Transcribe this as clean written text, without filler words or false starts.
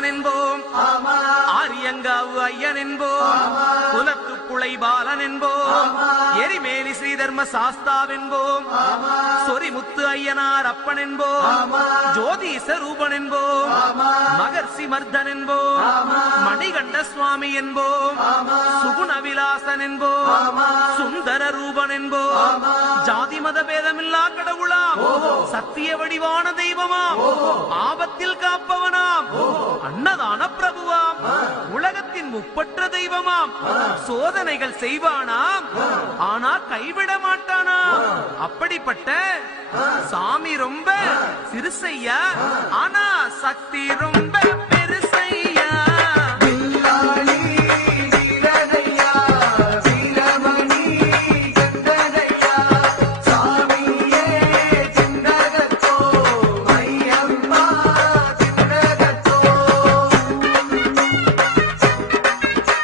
ஈசன் என்போம், ஆரியங்காவு ஐயன் என்போம், குலத்துக்குளை பாலன் என்போம், எரிமேலி ஸ்ரீதர்ம சாஸ்தாவென்போம், சொரிமுத்து ஐயனார் அப்பன் என்போம், ஜோதிச ரூபன் என்போம், மகர்ஷி மர்தன் என்போம், மணிகண்ட சுவாமி என்போம், சுகுண விலாசன் என்போம், சுந்தர ரூபன் என்போம், ஜாதி மத பேதமில்லா கடவுளாம், சத்திய வடிவான தெய்வமாம், ஆபத்தில் காப்பவனாம், அன்னதான பிரபுவாம், உலகத்தின் முப்பற்ற தெய்வமாம், சோதனைகள் செய்வானாம் ஆனா கைவிட மாட்டானாம். அப்படிப்பட்ட சாமி ரொம்ப சிறுசையா, ஆனா சக்தி ரொம்ப